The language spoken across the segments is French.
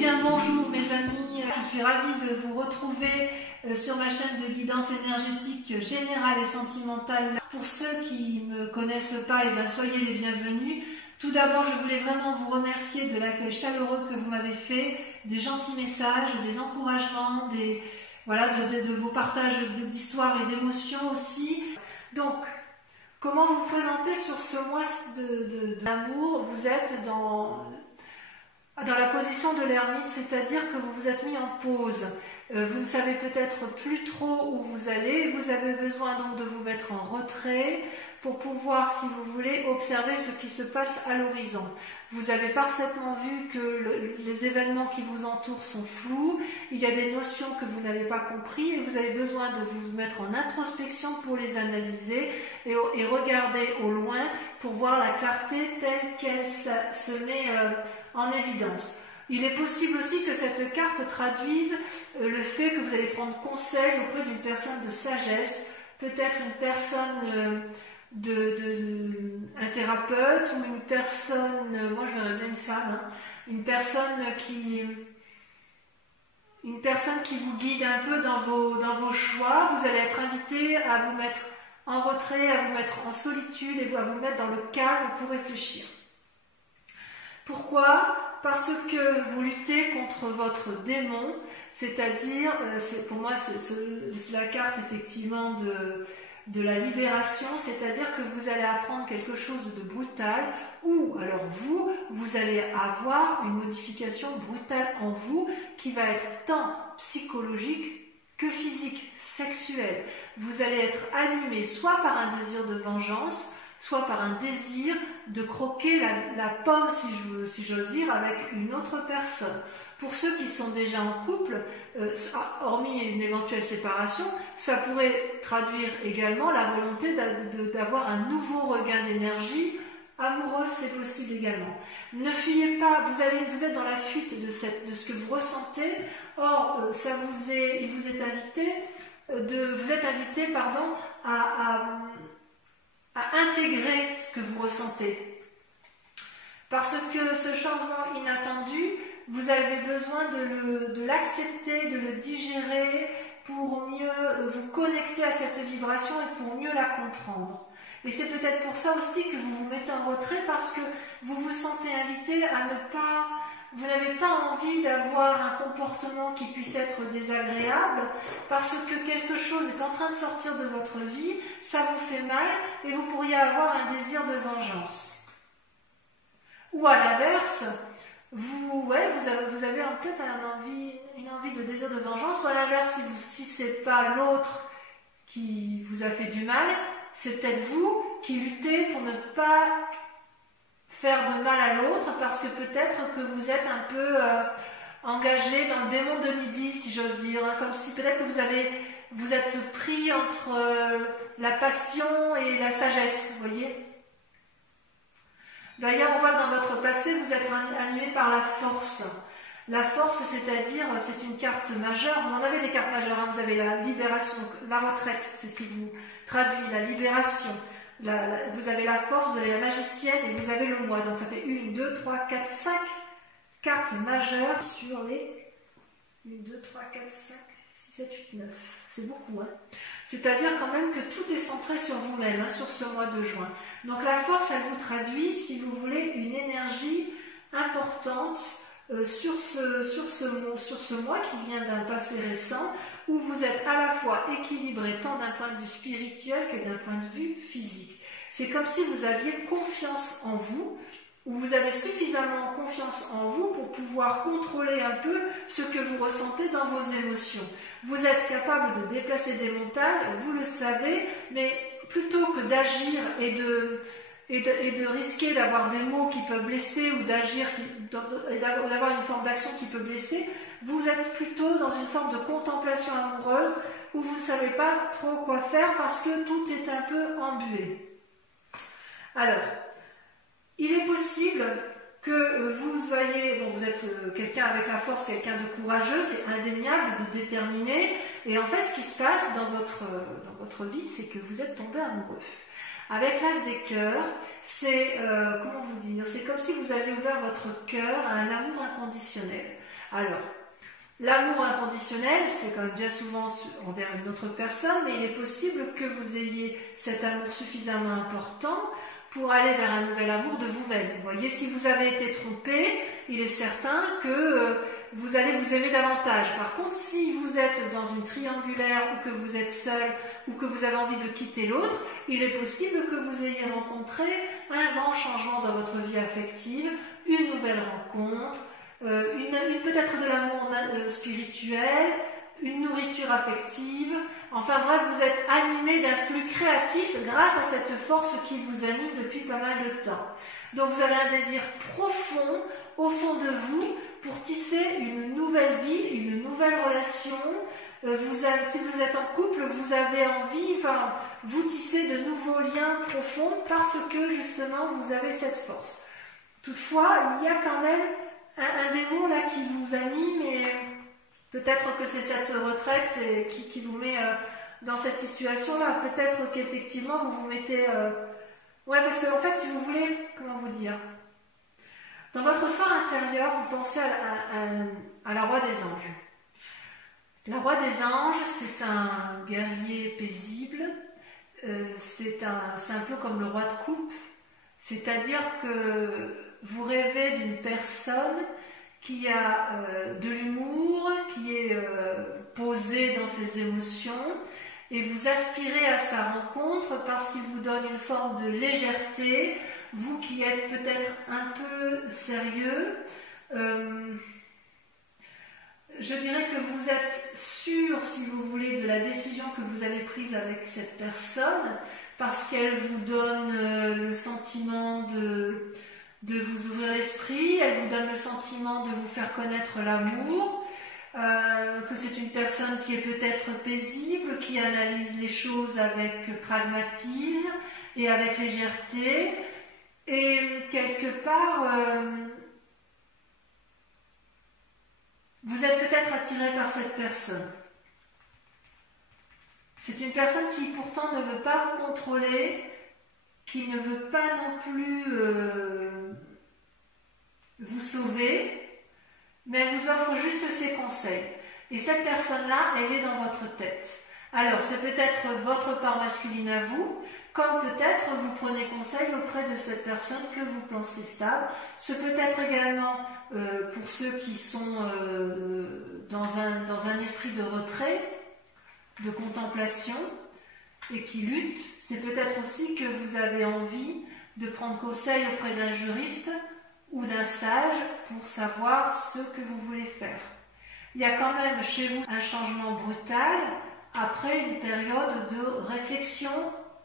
Bien bonjour mes amis, je suis ravie de vous retrouver sur ma chaîne de guidance énergétique générale et sentimentale. Pour ceux qui ne me connaissent pas, soyez les bienvenus. Tout d'abord, je voulais vraiment vous remercier de l'accueil chaleureux que vous m'avez fait, des gentils messages, des encouragements, de vos partages d'histoires et d'émotions aussi. Donc, comment vous présenter sur ce mois d'amour? Vous êtes dans la position de l'ermite, c'est-à-dire que vous vous êtes mis en pause. Vous ne savez peut-être plus trop où vous allez. Vous avez besoin donc de vous mettre en retrait pour pouvoir, si vous voulez, observer ce qui se passe à l'horizon. Vous avez parfaitement vu que les événements qui vous entourent sont flous. Il y a des notions que vous n'avez pas compris et vous avez besoin de vous mettre en introspection pour les analyser et regarder au loin pour voir la clarté telle qu'elle se met en évidence. Il est possible aussi que cette carte traduise le fait que vous allez prendre conseil auprès d'une personne de sagesse, peut-être une personne, un thérapeute ou une personne, moi je verrais bien une femme, une personne qui vous guide un peu dans vos choix. Vous allez être invité à vous mettre en retrait, à vous mettre en solitude et à vous mettre dans le calme pour réfléchir. Pourquoi? Parce que vous luttez contre votre démon, c'est-à-dire, pour moi c'est la carte effectivement de la libération, c'est-à-dire que vous allez apprendre quelque chose de brutal, ou alors vous allez avoir une modification brutale en vous qui va être tant psychologique que physique, sexuelle. Vous allez être animé soit par un désir de vengeance, soit par un désir de croquer la pomme, si j'ose dire, avec une autre personne. Pour ceux qui sont déjà en couple, hormis une éventuelle séparation, ça pourrait traduire également la volonté d'avoir un nouveau regain d'énergie amoureuse, c'est possible également. Ne fuyez pas, vous êtes dans la fuite de ce que vous ressentez. Or, il vous est invité, à intégrer ce que vous ressentez. Parce que ce changement inattendu, vous avez besoin de l'accepter, de le digérer pour mieux vous connecter à cette vibration et pour mieux la comprendre. Et c'est peut-être pour ça aussi que vous vous mettez en retrait, parce que vous vous sentez invité à vous n'avez pas envie d'avoir un comportement qui puisse être désagréable, parce que quelque chose est en train de sortir de votre vie, ça vous fait mal et vous pourriez avoir un désir de vengeance. Ou à l'inverse, vous avez peut-être une envie de désir de vengeance, ou à l'inverse, si ce n'est pas l'autre qui vous a fait du mal, c'est peut-être vous qui luttez pour ne pas faire de mal à l'autre, parce que peut-être que vous êtes un peu engagé dans le démon de midi, si j'ose dire, comme si peut-être que vous êtes pris entre la passion et la sagesse, vous voyez. D'ailleurs, on voit que dans votre passé, vous êtes animé par la force. La force, c'est-à-dire, c'est une carte majeure. Vous en avez des cartes majeures, vous avez la libération, la retraite, c'est ce qui vous traduit, la libération. Vous avez la force, vous avez la magicienne et vous avez le moi. Donc ça fait 1, 2, 3, 4, 5 cartes majeures sur les 1, 2, 3, 4, 5, 6, 7, 8, 9. C'est beaucoup, C'est-à-dire quand même que tout est centré sur vous-même, sur ce mois de juin. Donc la force, elle vous traduit, si vous voulez, une énergie importante sur ce mois qui vient d'un passé récent, où vous êtes à la fois équilibré tant d'un point de vue spirituel que d'un point de vue physique. C'est comme si vous aviez confiance en vous, ou vous avez suffisamment confiance en vous pour pouvoir contrôler un peu ce que vous ressentez dans vos émotions. Vous êtes capable de déplacer des montagnes, vous le savez, mais plutôt que d'agir et de risquer d'avoir des mots qui peuvent blesser ou d'avoir une forme d'action qui peut blesser, vous êtes plutôt dans une forme de contemplation amoureuse où vous ne savez pas trop quoi faire parce que tout est un peu embué. Alors, il est possible que vous soyez, vous êtes quelqu'un avec la force, quelqu'un de courageux, c'est indéniable, de déterminé, et en fait ce qui se passe dans votre vie, c'est que vous êtes tombé amoureux. Avec l'as des cœurs, c'est, comment vous dire, c'est comme si vous aviez ouvert votre cœur à un amour inconditionnel. Alors, l'amour inconditionnel, c'est quand même bien souvent envers une autre personne, mais il est possible que vous ayez cet amour suffisamment important pour aller vers un nouvel amour de vous-même. Vous voyez, si vous avez été trompé, il est certain que vous allez vous aimer davantage. Par contre, si vous êtes dans une triangulaire ou que vous êtes seul ou que vous avez envie de quitter l'autre, il est possible que vous ayez rencontré un grand changement dans votre vie affective, une nouvelle rencontre, peut-être de l'amour spirituel, une nourriture affective. Enfin bref, vous êtes animé d'un flux créatif grâce à cette force qui vous anime depuis pas mal de temps. Donc vous avez un désir profond au fond de vous pour tisser une nouvelle vie, une nouvelle relation. Si vous êtes en couple, vous avez envie, vous tissez de nouveaux liens profonds parce que justement vous avez cette force. Toutefois, il y a quand même un démon là qui vous anime et peut-être que c'est cette retraite qui vous met dans cette situation-là. Peut-être qu'effectivement vous vous mettez... Ouais, parce qu'en fait, si vous voulez, comment vous dire, dans votre fort intérieur, vous pensez à la roi des anges. La roi des anges, c'est un guerrier paisible, c'est un peu comme le roi de coupe, c'est-à-dire que vous rêvez d'une personne qui a de l'humour, qui est posée dans ses émotions, et vous aspirez à sa rencontre parce qu'il vous donne une forme de légèreté, vous qui êtes peut-être un peu sérieux. Je dirais que vous êtes sûr, si vous voulez, de la décision que vous avez prise avec cette personne, parce qu'elle vous donne le sentiment de vous ouvrir l'esprit, elle vous donne le sentiment de vous faire connaître l'amour, que c'est une personne qui est peut-être paisible, qui analyse les choses avec pragmatisme et avec légèreté, et quelque part, vous êtes peut-être attiré par cette personne. C'est une personne qui pourtant ne veut pas vous contrôler, qui ne veut pas non plus vous sauver, mais elle vous offre juste ses conseils. Et cette personne-là, elle est dans votre tête. Alors, c'est peut-être votre part masculine à vous, comme peut-être vous prenez conseil auprès de cette personne que vous pensez stable. Ce peut être également pour ceux qui sont dans un esprit de retrait, de contemplation, et qui luttent. C'est peut-être aussi que vous avez envie de prendre conseil auprès d'un juriste ou d'un sage pour savoir ce que vous voulez faire. Il y a quand même chez vous un changement brutal après une période de réflexion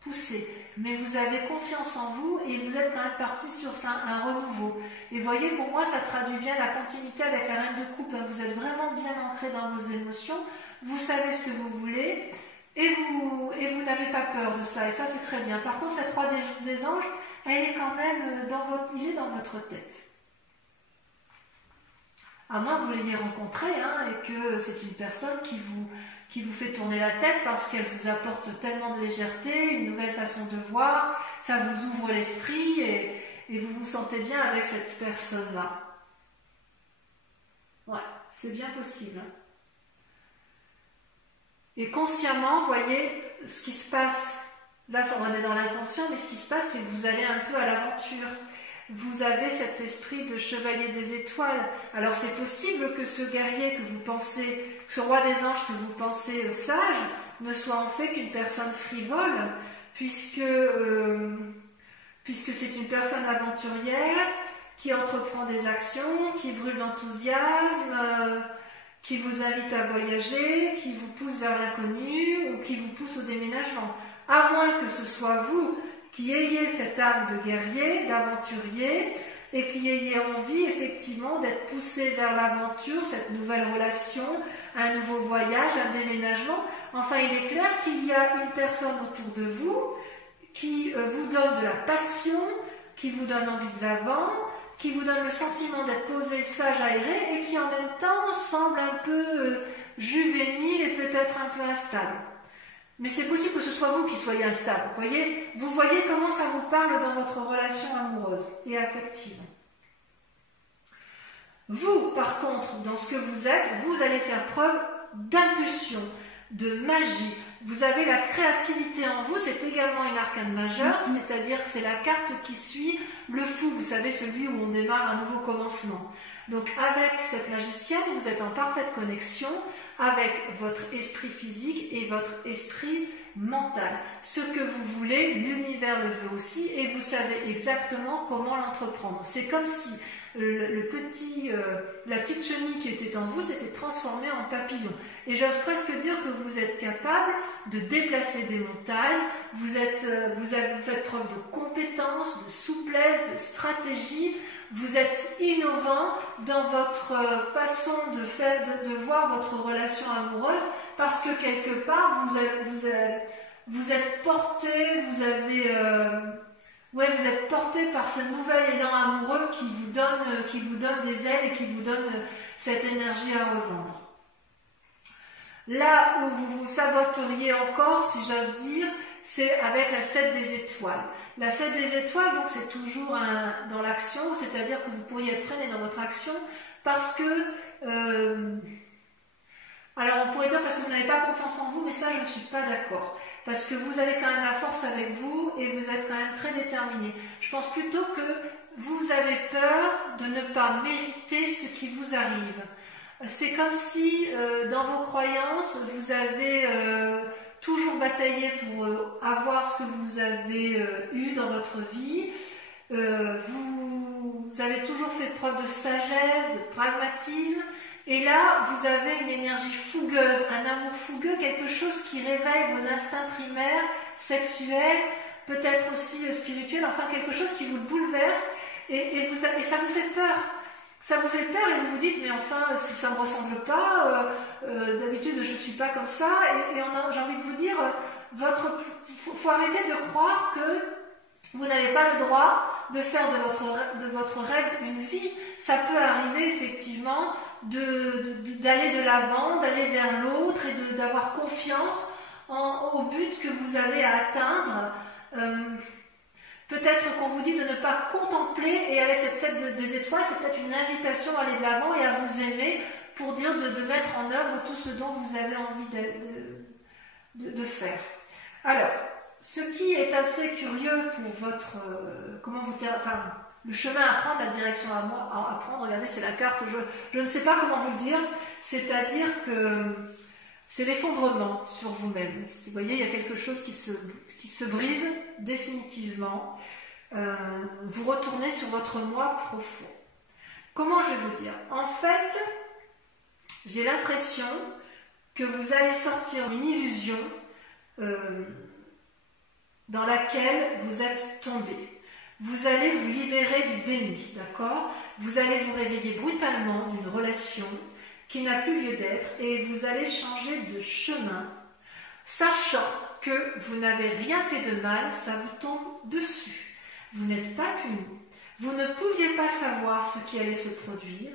poussée. Mais vous avez confiance en vous et vous êtes quand même parti sur un renouveau. Et voyez, pour moi, ça traduit bien la continuité avec la reine de coupe. Vous êtes vraiment bien ancré dans vos émotions, vous savez ce que vous voulez et vous n'avez pas peur de ça. Et ça, c'est très bien. Par contre, cette roi des anges, elle est quand même il est dans votre tête. À moins que vous l'ayez rencontré et que c'est une personne qui vous fait tourner la tête parce qu'elle vous apporte tellement de légèreté, une nouvelle façon de voir, ça vous ouvre l'esprit et vous vous sentez bien avec cette personne-là. Ouais, c'est bien possible. Et consciemment, vous voyez, ce qui se passe, là on est dans l'inconscient, mais ce qui se passe, c'est que vous allez un peu à l'aventure. Vous avez cet esprit de chevalier des étoiles. Alors c'est possible que ce guerrier que vous pensez, ce roi des anges que vous pensez sage, ne soit en fait qu'une personne frivole, puisque c'est une personne aventurière qui entreprend des actions, qui brûle d'enthousiasme, qui vous invite à voyager, qui vous pousse vers l'inconnu ou qui vous pousse au déménagement. À moins que ce soit vous qui ayez cette âme de guerrier, d'aventurier, et qui ayez envie effectivement d'être poussé vers l'aventure, cette nouvelle relation, un nouveau voyage, un déménagement. Enfin, il est clair qu'il y a une personne autour de vous qui vous donne de la passion, qui vous donne envie de l'avant, qui vous donne le sentiment d'être posé, sage, aéré, et qui en même temps semble un peu juvénile et peut-être un peu instable. Mais c'est possible que ce soit vous qui soyez instable. Vous voyez comment ça vous parle dans votre relation amoureuse et affective. Vous, par contre, dans ce que vous êtes, vous allez faire preuve d'impulsion, de magie. Vous avez la créativité en vous, c'est également une arcane majeure, c'est-à-dire que c'est la carte qui suit le fou, vous savez, celui où on démarre un nouveau commencement. Donc avec cette magicienne, vous êtes en parfaite connexion avec votre esprit physique et votre esprit mental. Ce que vous voulez, l'univers le veut aussi et vous savez exactement comment l'entreprendre. C'est comme si la petite chenille qui était en vous s'était transformée en papillon. Et j'ose presque dire que vous êtes capable de déplacer des montagnes, vous faites preuve de compétence, de souplesse, de stratégie, vous êtes innovant dans votre façon de voir votre relation amoureuse parce que quelque part vous êtes porté, vous êtes porté par ce nouvel élan amoureux qui vous donne des ailes et qui vous donne cette énergie à revendre. Là où vous vous saboteriez encore, si j'ose dire, c'est avec la 7 des étoiles. La 7 des étoiles, donc c'est toujours dans l'action, c'est-à-dire que vous pourriez être freiné dans votre action parce que... alors on pourrait dire parce que vous n'avez pas confiance en vous, mais ça je ne suis pas d'accord. Parce que vous avez quand même la force avec vous et vous êtes quand même très déterminé. Je pense plutôt que vous avez peur de ne pas mériter ce qui vous arrive. C'est comme si dans vos croyances, vous avez toujours bataillé pour avoir ce que vous avez eu dans votre vie. Vous avez toujours fait preuve de sagesse, de pragmatisme. Et là, vous avez une énergie fougueuse, un amour fougueux, quelque chose qui réveille vos instincts primaires, sexuels, peut-être aussi spirituels, enfin quelque chose qui vous bouleverse et ça vous fait peur. Ça vous fait peur et vous vous dites, mais enfin, ça ne me ressemble pas, d'habitude je ne suis pas comme ça. Et j'ai envie de vous dire, faut arrêter de croire que vous n'avez pas le droit de faire de votre rêve une vie. Ça peut arriver effectivement d'aller de l'avant, d'aller vers l'autre et d'avoir confiance au but que vous avez à atteindre. Peut-être qu'on vous dit de ne pas contempler, et avec cette 7 des étoiles, c'est peut-être une invitation à aller de l'avant et à vous aimer pour dire de mettre en œuvre tout ce dont vous avez envie de faire. Alors, ce qui est assez curieux pour votre... le chemin à prendre, la direction à prendre, regardez, c'est la carte, je ne sais pas comment vous le dire, c'est-à-dire que c'est l'effondrement sur vous-même. Vous voyez, il y a quelque chose qui se brise définitivement. Vous retournez sur votre moi profond. Comment je vais vous dire? En fait, j'ai l'impression que vous allez sortir d'une illusion dans laquelle vous êtes tombé. Vous allez vous libérer du déni, d'accord? Vous allez vous réveiller brutalement d'une relation qui n'a plus lieu d'être et vous allez changer de chemin, sachant que vous n'avez rien fait de mal, ça vous tombe dessus. Vous n'êtes pas puni, vous ne pouviez pas savoir ce qui allait se produire,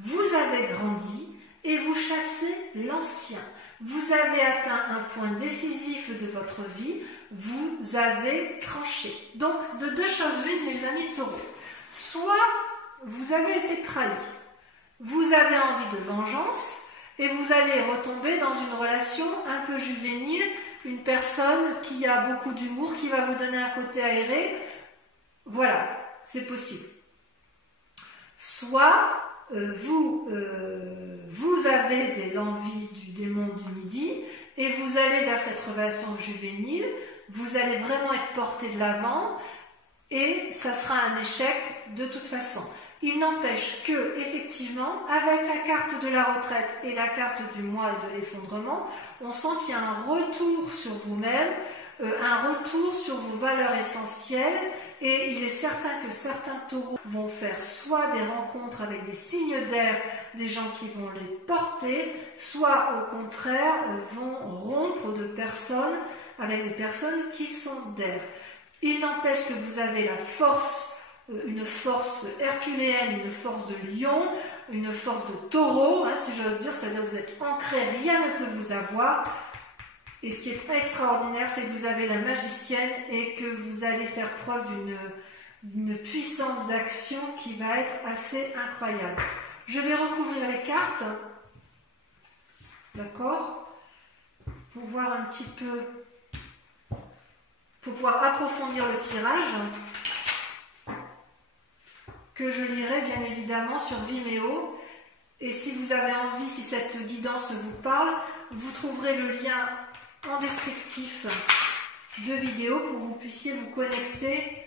vous avez grandi et vous chassez l'ancien. Vous avez atteint un point décisif de votre vie, vous avez tranché. Donc, de deux choses l'une, mes amis taureaux. Soit vous avez été trahi, vous avez envie de vengeance et vous allez retomber dans une relation un peu juvénile, une personne qui a beaucoup d'humour, qui va vous donner un côté aéré. Voilà, c'est possible. Soit vous avez des envies du démon du midi et vous allez vers cette relation juvénile, vous allez vraiment être porté de l'avant et ça sera un échec de toute façon. Il n'empêche que, effectivement, avec la carte de la retraite et la carte du moi et de l'effondrement, on sent qu'il y a un retour sur vous-même, un retour sur vos valeurs essentielles, et il est certain que certains taureaux vont faire soit des rencontres avec des signes d'air, des gens qui vont les porter, soit au contraire vont rompre de personnes avec des personnes qui sont d'air. Il n'empêche que vous avez la force, une force herculéenne, une force de lion, une force de taureau, hein, si j'ose dire, c'est-à-dire que vous êtes ancré, rien ne peut vous avoir. Et ce qui est extraordinaire, c'est que vous avez la magicienne et que vous allez faire preuve d'une puissance d'action qui va être assez incroyable. Je vais recouvrir les cartes, d'accord, pour voir un petit peu, pour pouvoir approfondir le tirage, que je lirai bien évidemment sur Vimeo. Et si vous avez envie, si cette guidance vous parle, vous trouverez le lien en descriptif de vidéo pour que vous puissiez vous connecter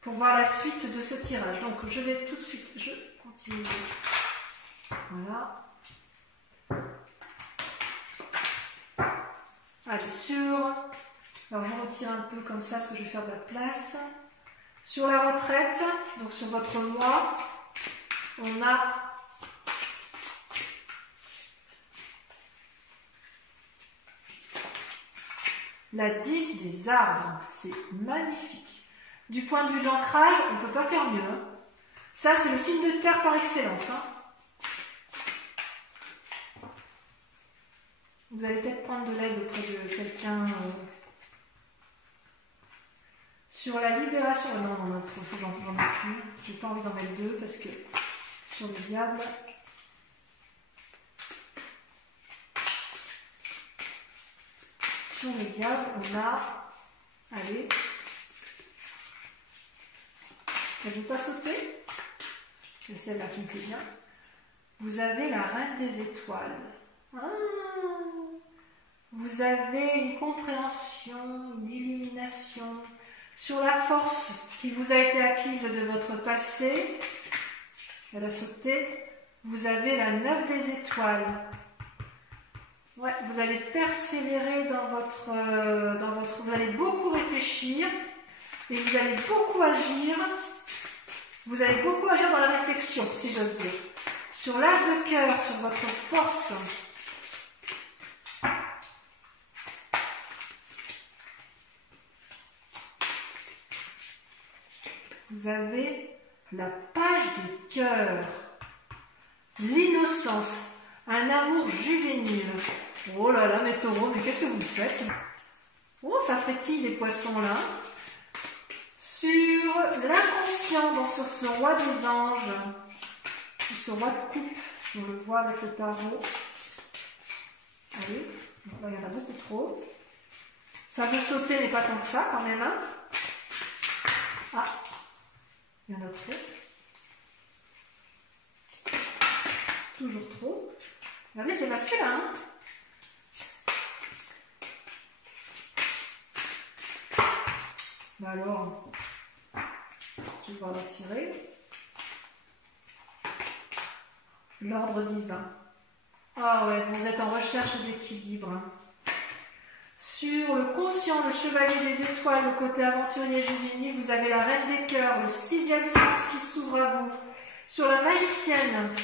pour voir la suite de ce tirage. Donc je vais tout de suite, je continue. Voilà. Allez, alors je retire un peu comme ça parce que je vais faire de la place. Sur la retraite, donc sur votre mois, on a la 10 des arbres. C'est magnifique. Du point de vue de l'ancrage, on ne peut pas faire mieux. Hein. Ça, c'est le signe de terre par excellence. Hein. Vous allez peut-être prendre de l'aide auprès de quelqu'un. Sur la libération, non, il faut que j'en mette plus. J'ai pas envie d'en mettre deux parce que sur le diable. Sur le diable, on a. Allez. Elle ne veut pas sauter. C'est celle-là qui me plaît bien. Vous avez la reine des étoiles. Ah, vous avez une compréhension, une illumination. Sur la force qui vous a été acquise de votre passé, elle a sauté, vous avez la 9 des étoiles. Ouais, vous allez persévérer dans votre... Vous allez beaucoup réfléchir et vous allez beaucoup agir. Vous allez beaucoup agir dans la réflexion, si j'ose dire. Sur l'as de cœur, sur votre force... Vous avez la page de cœur, l'innocence, un amour juvénile. Oh là là, mes taureaux, mais qu'est-ce que vous faites? Oh, ça frétille les poissons là. Sur l'inconscient, donc sur ce roi des anges, ce roi de coupe, si on le voit avec le tarot. Allez, là, il y en a beaucoup trop. Ça veut sauter, mais pas tant que ça quand même. Hein. Ah. Il y en a trop. Toujours trop. Regardez, c'est masculin. Hein, bah alors, je vais devoir la tirer. L'ordre divin. Ah ouais, vous êtes en recherche d'équilibre. Sur le conscient, le chevalier des étoiles, le côté aventurier juvénile, vous avez la reine des cœurs, le 6e sens qui s'ouvre à vous. Sur la magicienne,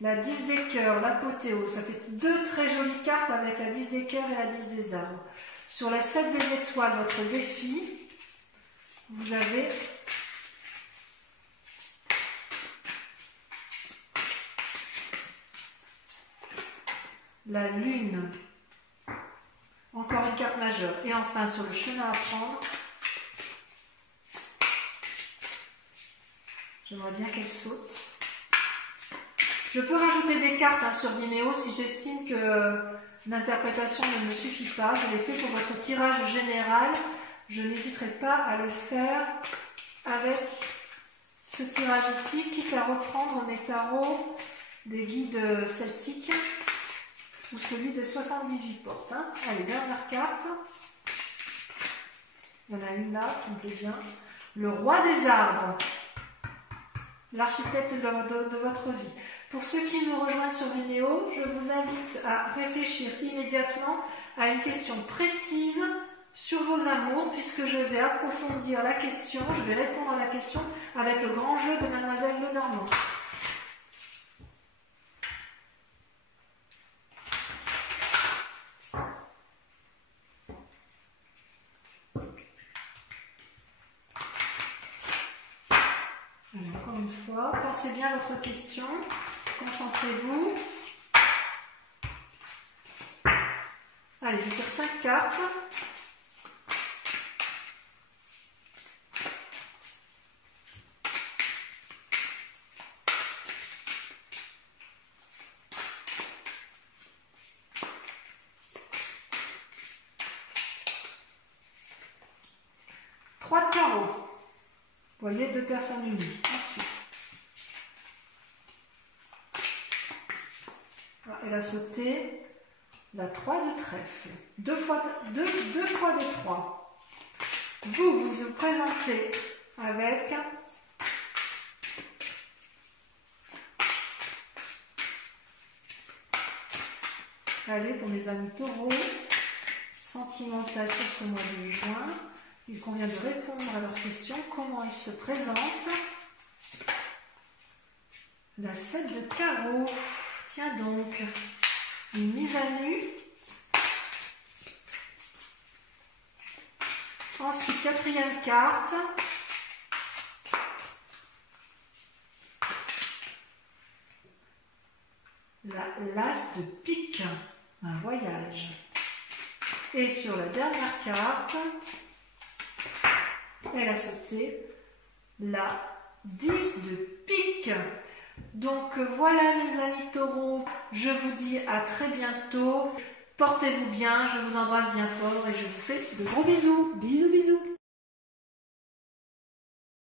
la 10 des cœurs, l'apothéose, ça fait deux très jolies cartes avec la 10 des cœurs et la 10 des arbres. Sur la 7 des étoiles, votre défi, vous avez la lune, encore une carte majeure. Et enfin, sur le chemin à prendre, j'aimerais bien qu'elle saute. Je peux rajouter des cartes hein, sur Vimeo si j'estime que l'interprétation ne me suffit pas. Je l'ai fait pour votre tirage général. Je n'hésiterai pas à le faire avec ce tirage ici, quitte à reprendre mes tarots des guides celtiques ou celui de 78 portes. Hein. Allez, dernière carte. Il y en a une là qui me plaît bien. Le roi des arbres, l'architecte de votre vie. Pour ceux qui nous rejoignent sur Vimeo, je vous invite à réfléchir immédiatement à une question précise sur vos amours, puisque je vais approfondir la question, je vais répondre à la question avec le grand jeu de Mademoiselle Lenormand. Alors, encore une fois, pensez bien à votre question, concentrez-vous. Allez, je tire 5 cartes. Trois de carreaux. Vous voyez, 2 personnes unies. Ensuite, elle a sauté la 3 de trèfle. Deux fois des 3. Vous vous présentez avec allez, pour mes amis taureaux, sentimental sur ce mois de juin. Il convient de répondre à leurs questions. Comment ils se présentent? La 7 de carreau. Tiens donc, une mise à nu. Ensuite, 4e carte. L'as de pique, un voyage. Et sur la dernière carte, elle a sauté la 10 de pique. Donc voilà mes amis taureaux, je vous dis à très bientôt. Portez-vous bien, je vous embrasse bien fort et je vous fais de gros bisous. Bisous, bisous.